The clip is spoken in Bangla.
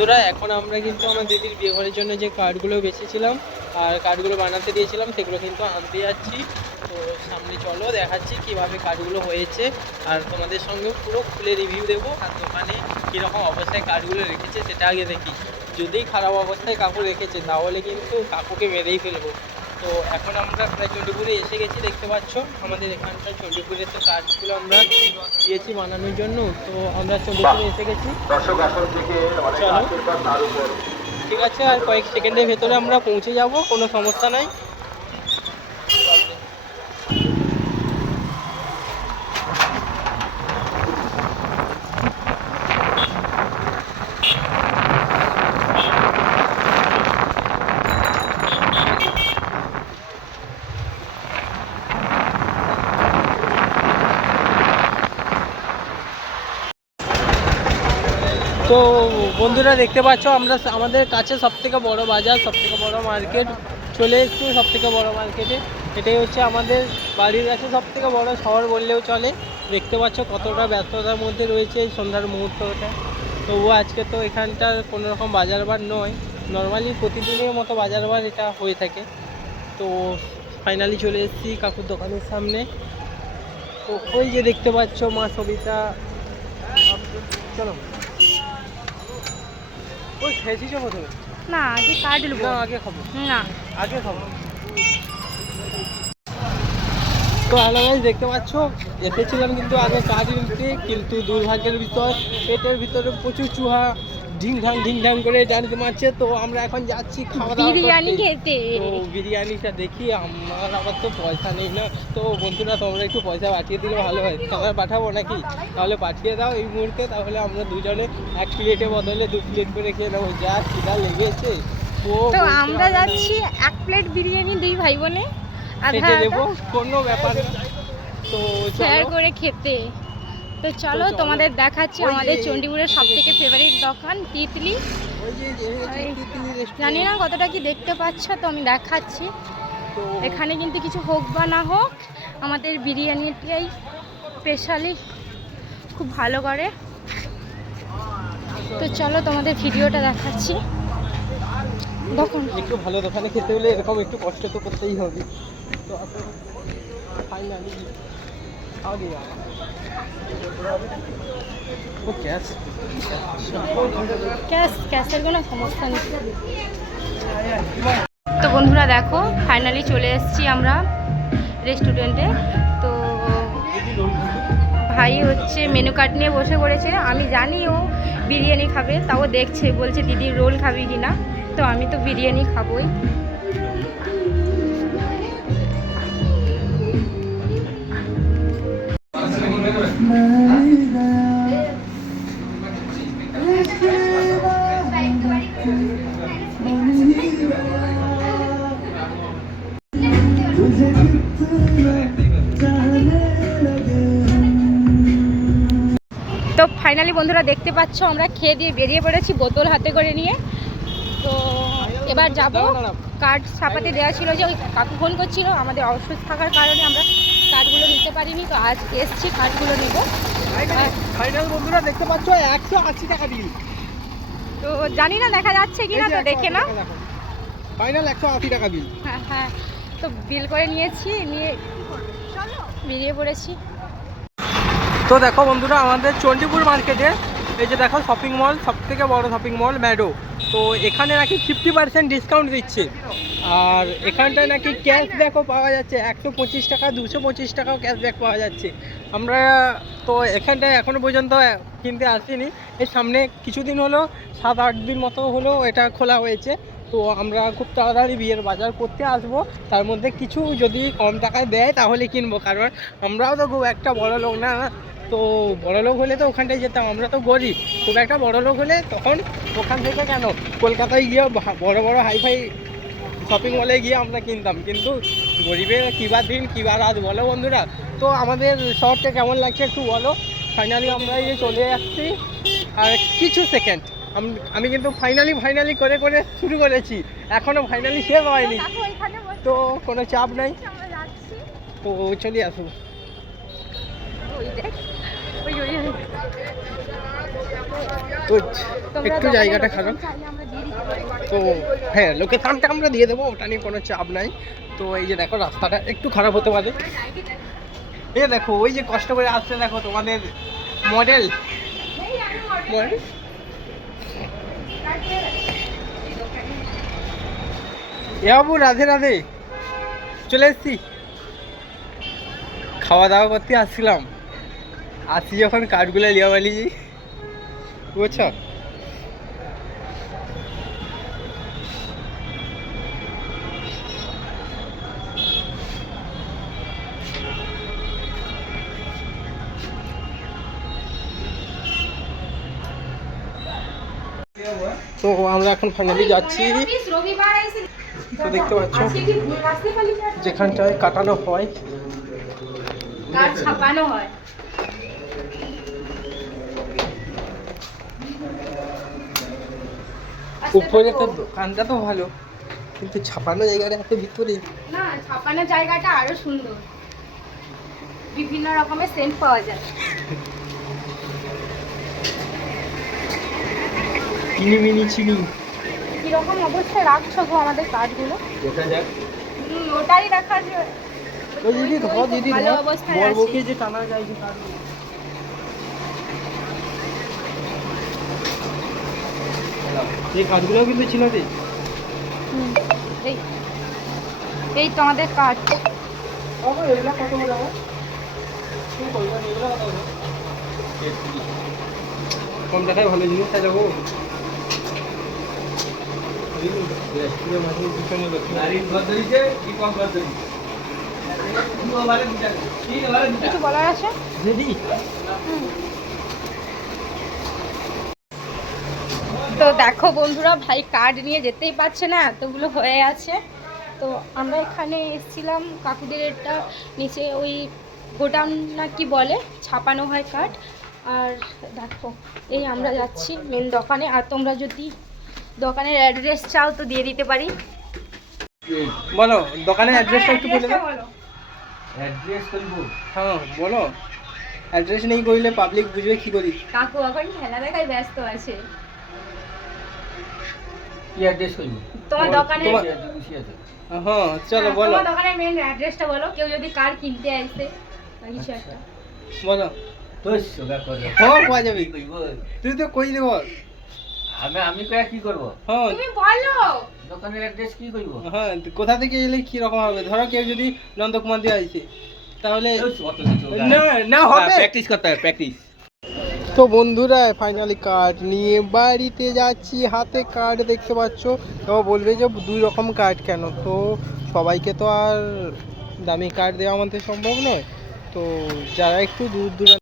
বন্ধুরা এখন আমরা কিন্তু আমার দিদির বিয়ে ঘরের জন্য যে কার্ডগুলো বেছেছিলাম আর কার্ডগুলো বানাতে দিয়েছিলাম সেগুলো কিন্তু আনতে যাচ্ছি। তো সামনে চলো দেখাচ্ছি কিভাবে কার্ডগুলো হয়েছে আর তোমাদের সঙ্গে পুরো খুলে রিভিউ দেবো। আর দোকানে কীরকম অবস্থায় কার্ডগুলো রেখেছে সেটা আগে দেখি। যদি খারাপ অবস্থায় কাকু রেখেছে তাহলে কিন্তু কাকুকে মেরেই ফেলবো। তো এখন আমরা প্রায় চণ্ডীপুরে এসে গেছি, দেখতে পাচ্ছ আমাদের এখানকার চণ্ডীপুরে তো কার্ডগুলো আমরা দিয়েছি বানানোর জন্য। তো আমরা চণ্ডীপুরে এসে গেছি, চলো ঠিক আছে। আর কয়েক সেকেন্ডের ভেতরে আমরা পৌঁছে যাব, কোনো সমস্যা নাই। তো বন্ধুরা দেখতে পাচ্ছ আমরা আমাদের কাছে সবথেকে বড় বাজার, সবথেকে বড় মার্কেট চলে এসেছি। সবথেকে বড় মার্কেটে এটাই হচ্ছে আমাদের বাড়ির কাছে সবথেকে বড় শহর বললেও চলে। দেখতে পাচ্ছ কতটা ব্যস্ততার মধ্যে রয়েছে এই সন্ধ্যার মুহূর্তটা। তবুও আজকে তো এখানটার কোনো রকম বাজারবার নয়, নর্মালি প্রতিদিনের মতো বাজারবার এটা হয়ে থাকে। তো ফাইনালি চলে এসেছি কাকুর দোকানের সামনে। তো ওই যে দেখতে পাচ্ছ মা সবিতা, চলো ওই খেয়েছিস প্রথমে? না আগে কার্ড নেবো। না আগে খাবো, না আগে খাবো। তো হ্যালো গাইস, দেখতে পাচ্ছ এসেছিলাম কিন্তু আগে কার্ড নিতে, কিন্তু দুর্ভাগ্যের ভিতর পেটের ভিতরে প্রচুর চুহা ঢিং ঢাং করে ডান্স মারছে। তো আমরা এখন যাচ্ছি খাওয়া দাওয়া বিরিয়ানি করতে। খেতে। তো বিরিয়ানিটা দেখি, আমার আবার তো পয়সা নেই না। তো বন্ধুরা তোমরা একটু পয়সা পাঠিয়ে দিলে ভালো হয়। তোমরা পাঠাবো নাকি? তাহলে পাঠিয়ে দাও এই মুহূর্তে, তাহলে আমরা দুজনে এক প্লেটের বদলে 2 প্লেট করে খেয়ে নেবো। যা খিদা লেগেছে। তো আমরা যাচ্ছি 1 প্লেট বিরিয়ানি 2 ভাই বোনে আধা দেবো, কোনো ব্যাপার না। তো শেয়ার করে খেতে। তো চলো তোমাদের দেখাচ্ছি আমাদের চণ্ডীপুরের সবথেকে ফেভারিট দোকান তিতলি। জানি না কতটা কি দেখতে পাচ্ছ, তো আমি দেখাচ্ছি। এখানে কিন্তু কিছু হোক বা না হোক আমাদের বিরিয়ানিটাই স্পেশালি খুব ভালো করে। তো চলো তোমাদের ভিডিওটা দেখাচ্ছি। দেখুন একটু ভালো দোকানে খেতে হলে এরকম একটু কষ্ট তো করতেই হবে। তো ফাইনালি आ गया वो ক্যাশের কোনো সমস্যা নেই। তো বন্ধুরা দেখো ফাইনালি চলে এসেছি আমরা রেস্টুরেন্টে। তো ভাই হচ্ছে মেনু কার্ড নিয়ে বসে পড়েছে। আমি জানি ও বিরিয়ানি খাবে, তাও দেখছে, বলছে দিদি রোল খাবি কিনা। তো আমি তো বিরিয়ানি খাবোই। তো ফাইনালি বন্ধুরা দেখতে পাচ্ছ আমরা খেয়ে দিয়ে বেরিয়ে পড়েছি বোতল হাতে করে নিয়ে। তো এবার যাব, কার্ড ছাপাতে দেওয়া ছিল যে ওই কাকু ফোন করছিল, আমাদের অসুস্থ থাকার কারণে আমরা কার্ডগুলো নিতে পারিনি। তো আজ এসছি কার্ডগুলো নেব। ফাইনাল বন্ধুরা দেখতে পাচ্ছ 180 টাকা বিল। তো জানি না দেখা যাচ্ছে কিনা, তো দেখে নাও। ফাইনাল 180 টাকা বিল। হ্যাঁ হ্যাঁ, তো বিল করে নিয়েছি, নিয়ে বেরিয়ে পড়েছি। তো দেখো বন্ধুরা আমাদের চণ্ডীপুর মার্কেটে এই যে দেখো শপিং মল, সবথেকে বড় শপিং মল ম্যাডো। তো এখানে নাকি 50% ডিসকাউন্ট দিচ্ছে। আর এখানটায় নাকি ক্যাশব্যাকও পাওয়া যাচ্ছে, 125 টাকা 225 টাকাও ক্যাশব্যাক পাওয়া যাচ্ছে। আমরা তো এখানটায় এখনও পর্যন্ত কিনতে আসিনি। এর সামনে কিছুদিন হলো, 7-8 দিন মতো হলো এটা খোলা হয়েছে। তো আমরা খুব তাড়াতাড়ি বিয়ের বাজার করতে আসবো। তার মধ্যে কিছু যদি কম টাকায় দেয় তাহলে কিনবো, কারণ আমরাও তো খুব একটা বড় লোক না। তো বড় লোক হলে তো ওখানটায় যেতাম, আমরা তো গরিব। খুব একটা বড় লোক হলে তখন ওখান থেকে কেন কলকাতায় গিয়ে বড় বড় হাইফাই শপিং মলে গিয়ে আমরা কিনতাম। কিন্তু গরিবের কিবা দিন কিবা রাত বলো বন্ধুরা। তো আমাদের শহরটা কেমন লাগছে একটু বলো। ফাইনালি আমরা এই চলে আসছি, আর কিছু সেকেন্ড আমি কিন্তু ফাইনালি করে শুরু করেছি, এখনও ফাইনালি শেষ হয়নি। তো কোনো চাপ নাই, তো চলে আসুন। তো তোমরা একটু দোকানে জায়গাটা location খারাপ, চাইলে আমরা দিয়ে দিতে পারি। তো হ্যাঁ লোকেশনটা আমরা দিয়ে দেবো, ওটা নিয়ে কোনো চাপ নাই। তো এই যে দেখো রাস্তাটা একটু খারাপ হতে পারে, এ দেখো ওই যে কষ্ট করে আসছে দেখো তোমাদের মডেল মডেল। এ বাবু রাধে রাধে, চলে এসছি, খাওয়া দাওয়া করতে আসছিলাম, আসছি যখন কাঠগুলো লিয়া বালি বুঝছো। তো আমরা এখন ফাইনালি যাচ্ছি, তো দেখতে পাচ্ছ যেখানটায় কাটানো হয়, কার্ড ছাপানো হয়। উপরে তো দোকানটা তো ভালো, কিন্তু ছাপানো জায়গাটা এত ভিতরে। না, ছাপানো জায়গাটা আরো সুন্দর, বিভিন্ন রকমের সেন্ট পাওয়া যায়। চিনি মিনি চিনি কিরকম অবস্থায় রাখছো গো আমাদের কার্ডগুলো? দেখা যাক। ওটাই রাখার ওই দিদি ধর, দিদি ভালো ধর, অবস্থায় বরবউকে আছে। যে টানা যায় যে কাঠগুলো। এই কাঠগুলোও কিন্তু ছিল রে। হুম, এই এই তো আমাদের কার্ড। বাবা এগুলো কত করে দাও? তুমি কইবা এগুলো কত করে? কম টাকায় ভালো জিনিস আছে গো। রেস্টুরেন্টের মাঝে পিছনে বসে নারী গদরিতে কি কম গদরি। কিছু বলার আছে? দিদি তো দেখো বন্ধুরা, ভাই কার্ড নিয়ে যেতেই পারছে না, এতগুলো হয়ে আছে। তো আমরা এখানে এসেছিলাম কাকুদের, এটা নিচে ওই গোডাউন না কি বলে, ছাপানো হয় কার্ড। আর দেখো এই আমরা যাচ্ছি মেন দোকানে, আর তোমরা যদি দোকানের অ্যাড্রেস চাও তো দিয়ে দিতে পারি। বলো দোকানের অ্যাড্রেসটা একটু বলে দাও। বলো। অ্যাড্রেস বলবো? হ্যাঁ বলো, অ্যাড্রেস নেই কইলে পাবলিক বুঝবে কি করি। কাকু এখন খেলা দেখায় ব্যস্ত আছে। কি অ্যাড্রেস কইব? তোমার দোকানের হ্যাঁ চলো বলো, তোমার দোকানের মেন অ্যাড্রেসটা বলো, কেউ যদি কার্ড কিনতে আসে বা কিছু একটা। বলো। তোর সোগা করে হ্যাঁ পাওয়া যাবে, কইব তুই তো কই দেব। আমি কয়া কি করব হ্যাঁ তুমি বলো। দোকানের অ্যাড্রেস কি কইব হ্যাঁ, কোথা থেকে এলে কি রকম হবে? ধরো কেউ যদি নন্দকুমার দিয়ে আসে তাহলে না না হবে। প্র্যাকটিস করতে হবে প্র্যাকটিস। তো বন্ধুরা ফাইনালি কার্ড নিয়ে বাড়িতে যাচ্ছি, হাতে কার্ড দেখতে পাচ্ছ। তো বলবে যে দুই রকম কার্ড কেন, তো সবাইকে তো আর দামি কার্ড দেওয়া আমাদের সম্ভব নয়। তো যারা একটু দূর দূরান্ত